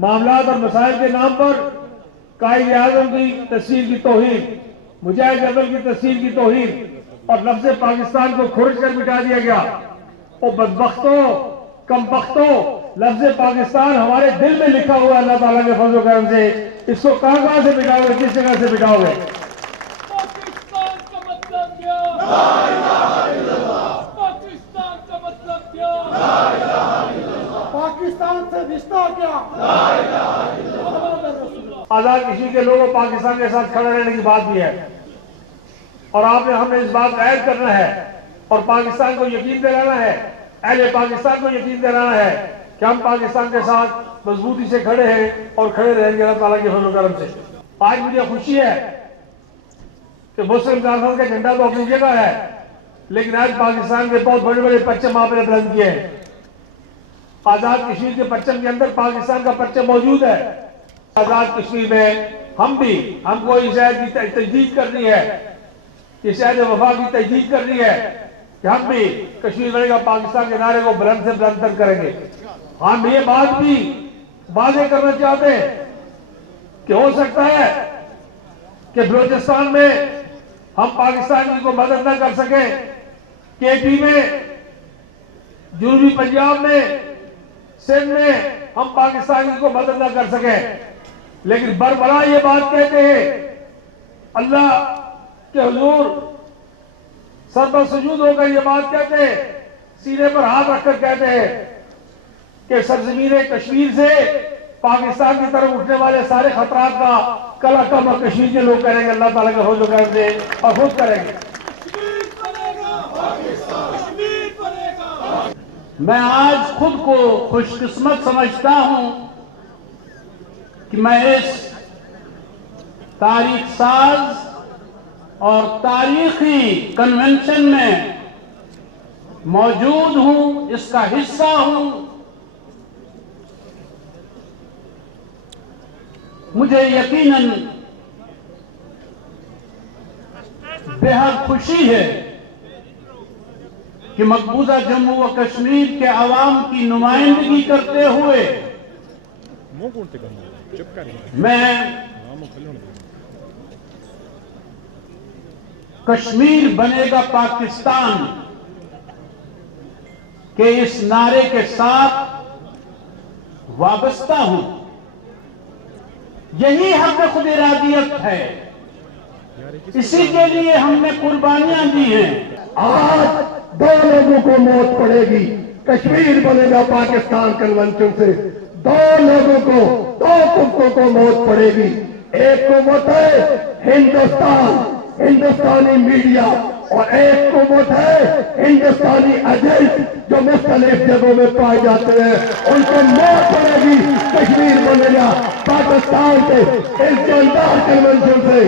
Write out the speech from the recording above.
معاملات اور مسائل کے نام پر قائد اعظم کی تصویر کی توہین، مجاہد اول کی تصویر کی توہین اور لفظ پاکستان کو کھرچ کر مٹا دیا گیا۔ او بدبختوں، کمبختوں، لفظ پاکستان ہمارے دل میں لکھا ہوا ہے اللہ تعالیٰ کے فضل و کرم سے، اس کو کہاں سے مٹاؤ گے، کس جگہ سے مٹاؤ گے؟ پاکستان کا مطلب کیا؟ لا الہ الا اللہ۔ پاکستان کا مطلب کیا؟ لا الہ الا اللہ۔ پاکستان سے رشتہ کیا؟ لا الہ الا اللہ۔ آزاد کشمیر کے لوگوں پاکستان کے ساتھ کھڑا رہنے کی بات بھی ہے، اور آپ نے ہم نے اس بات کا عہد کرنا ہے اور پاکستان کو یقین دلانا ہے، اہل پاکستان کو یقین دلانا ہے کہ ہم پاکستان کے ساتھ مضبوطی سے کھڑے ہیں اور کھڑے رہیں گے اللہ تعالیٰ کے فضل و کرم سے۔ آج مجھے خوشی ہے کہ مسلم کانفرنس کا جھنڈا تو اپنی جگہ ہے، لیکن آج پاکستان کے بہت بڑے بڑے پرچم آپ نے بلند کیے ہیں۔ آزاد کشمیر کے پرچم کے اندر پاکستان کا پرچم موجود ہے۔ آزاد کشمیر میں ہم کو اس عہد کی تجدید کرنی ہے، اس عہد وفا کی تجدید کرنی ہے کہ ہم بھی کشمیر بنے گا پاکستان کے نعرے کو بلند سے بلند تر کریں گے۔ ہم یہ بات بھی واضح کرنا چاہتے ہیں کہ ہو سکتا ہے کہ بلوچستان میں ہم پاکستان کی کو مدد نہ کر سکیں، کے پی میں، جنوبی پنجاب میں، سندھ میں ہم پاکستان کی کو مدد نہ کر سکیں، لیکن بربلا یہ بات کہتے ہیں، اللہ کے حضور سر پر سجود ہو کر یہ بات کہتے ہیں، سینے پر ہاتھ رکھ کر کہتے ہیں کہ سرزمین کشمیر سے پاکستان کی طرف اٹھنے والے سارے خطرات کا کل کم کشمیر کے لوگ کریں گے اللہ تعالیٰ کے فضل و کرم سے، اور خود کریں گے۔ میں آج خود کو خوش قسمت سمجھتا ہوں کہ میں اس تاریخ ساز اور تاریخی کنونشن میں موجود ہوں، اس کا حصہ ہوں۔ مجھے یقیناً بے حد خوشی ہے کہ مقبوضہ جموں و کشمیر کے عوام کی نمائندگی کرتے ہوئے میں کشمیر بنے گا پاکستان کے اس نعرے کے ساتھ وابستہ ہوں۔ یہی حق خود ارادیت ہے، اسی کے لیے ہم نے قربانیاں دی ہیں۔ آج دو لوگوں کو موت پڑے گی کشمیر بنے گا پاکستان کنونشن سے، دو لوگوں کو، دو قوتوں کو موت پڑے گی۔ ایک قوت ہے ہندوستانی میڈیا، اور ایک قوت ہے ہندوستانی ایجنٹ جو مختلف جگہوں میں پائے جاتے ہیں، ان کو موت پڑے گی۔ کشمیر بنے گا پاکستان کے اس جاندار کنونشن سے۔